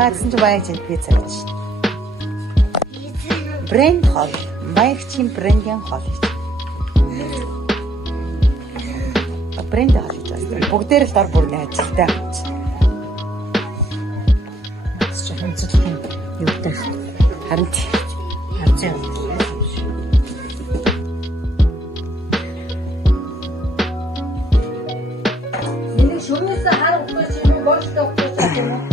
Гэсэн чи баяжин пицца гэж. Брэнд хол. Баягчийн брендийн хол гэж. Брэнд хол гэж байна. Бүгдээр л дор бүрний ажилтай гэж. Хэмцэлхэн юутай Харин харцаа. Энэ шөнөөс харах гэж юм болтой болчихсон юм.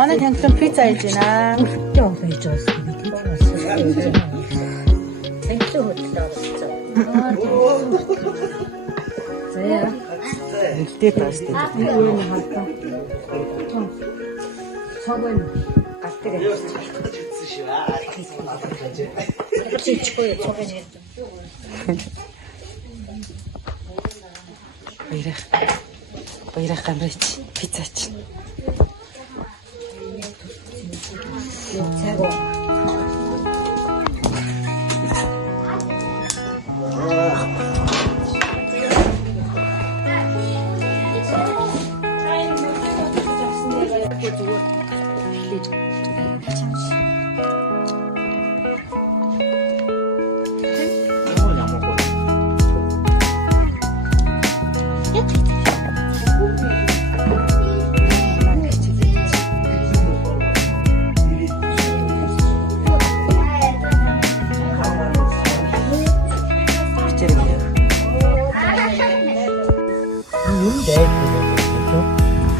манай танхим пицца хийж байна. Үртээ олоо хийж байгаа юм. Тэнцүү хөтлөө болсон. Заяа. Илтэй тааштай. Юу юм хатаа. Цогон галтыг авчихсан шүү. Чичгүй цогон хийж. Баярах гамраач пиццач. Цаго.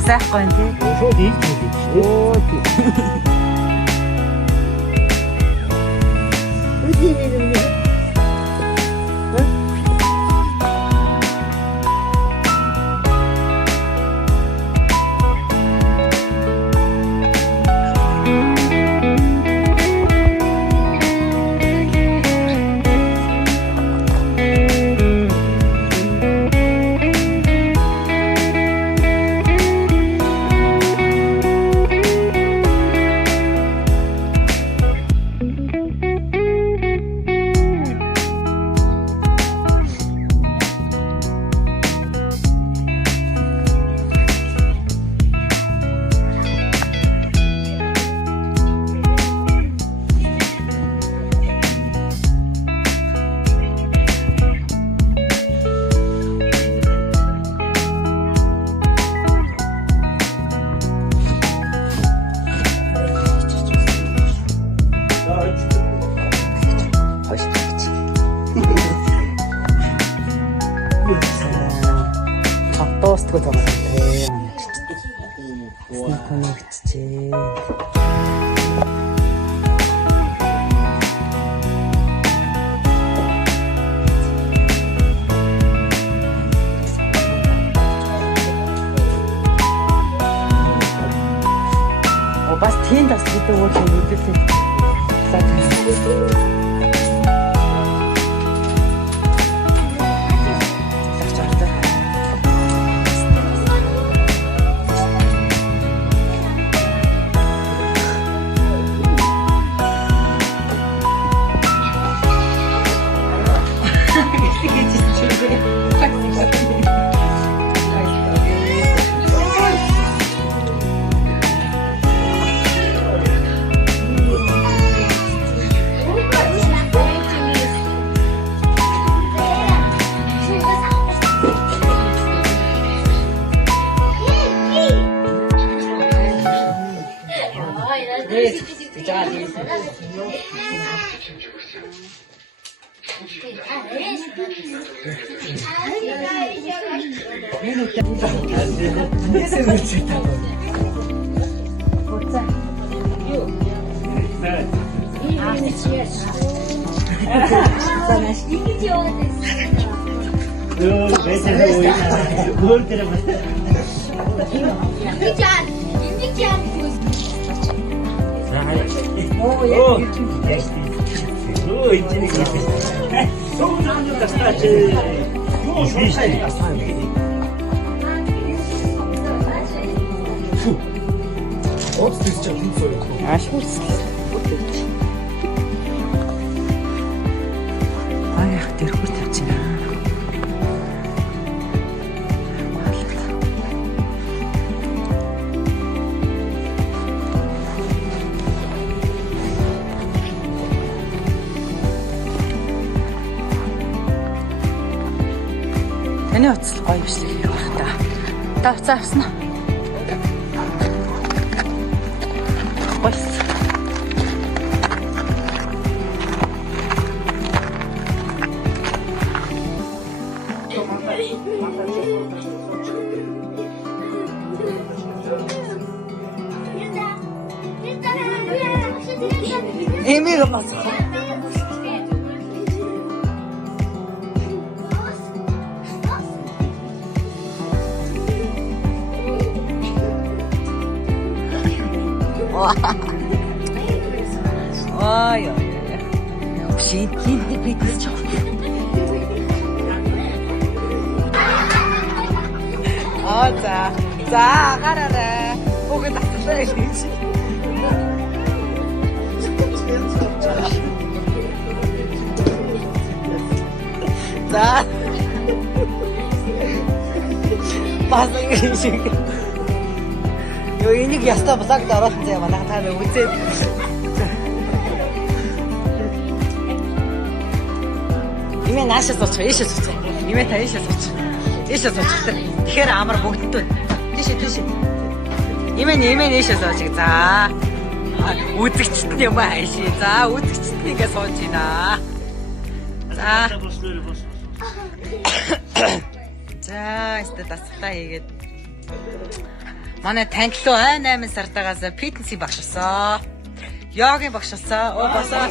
Сайхгүй нэ. Шууд ийж үзэж шүү. Тоостгүй тоглоомтой. Снэкнэгчээ. Бас тийм бас гэдэг үг хэлсэн. От ты сейчас лицо. Ашурс. Аяах дэрхүүр тавьж байна. Таны утас гоё биш л байх та. Та уцаа авсан уу? Гойс. Эмига басах. Ой ой. 혹시 힌트 비트 좀. 자, 가라래. 보고 닥쳐야지. 자. 마스크 지금. 요 энийг ястаа блогд оруулах зэ манай та үзээд имээ наашаа сууч, ийшээ сууч. Имээ та ийшээ сууч. Ийшээ сууч. Тэгэхээр амар бүгдтэй. Тийшээ. Имээ ийшээ сууч. За. Үзэгчт юм ааши. За, үзэгчт нэгэ сууж байна. За. За, өстө дасгалаа хийгээд манай танилуу 8 сартаагаас фитнесийг багшилсан. Йогийн багшилсан. Оо босоо.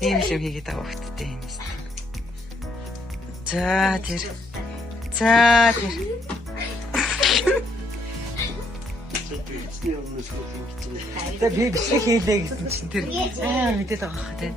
Ийм шиг хийгээд байгаа хөлттэй юм байна. За тэр. Тэ би биш хийлээ гэсэн чинь тэр мэдээд байгаа хаа тэ.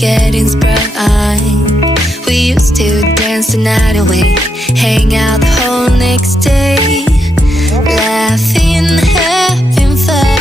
Getting sprung. We used to dance the night away, hang out the whole next day, laughing, having fun.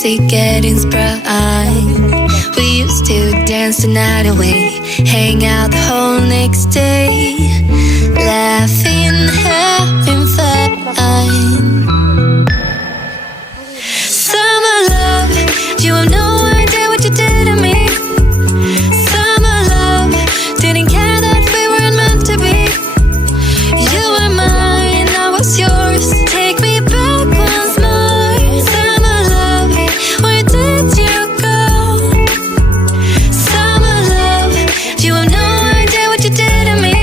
see getting sprung. We used to dance the night away, hang out the whole next day, laughing, having fun. Summer love, you have no idea what you did to me. Summer love, didn't care that we weren't meant to be. You were mine, I was yours. Take me back once more. Summer love, where did you go? Summer love, you have no idea what you did to me.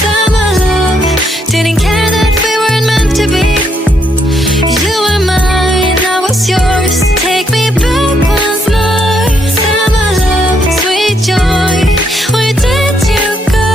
Summer love, didn't care that we weren't meant to be. You were mine, I was yours. Take me back once more. Summer love, sweet joy, where did you go?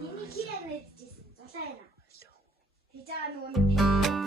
이미 기회는 있지. 조사해놔. 대자는 오늘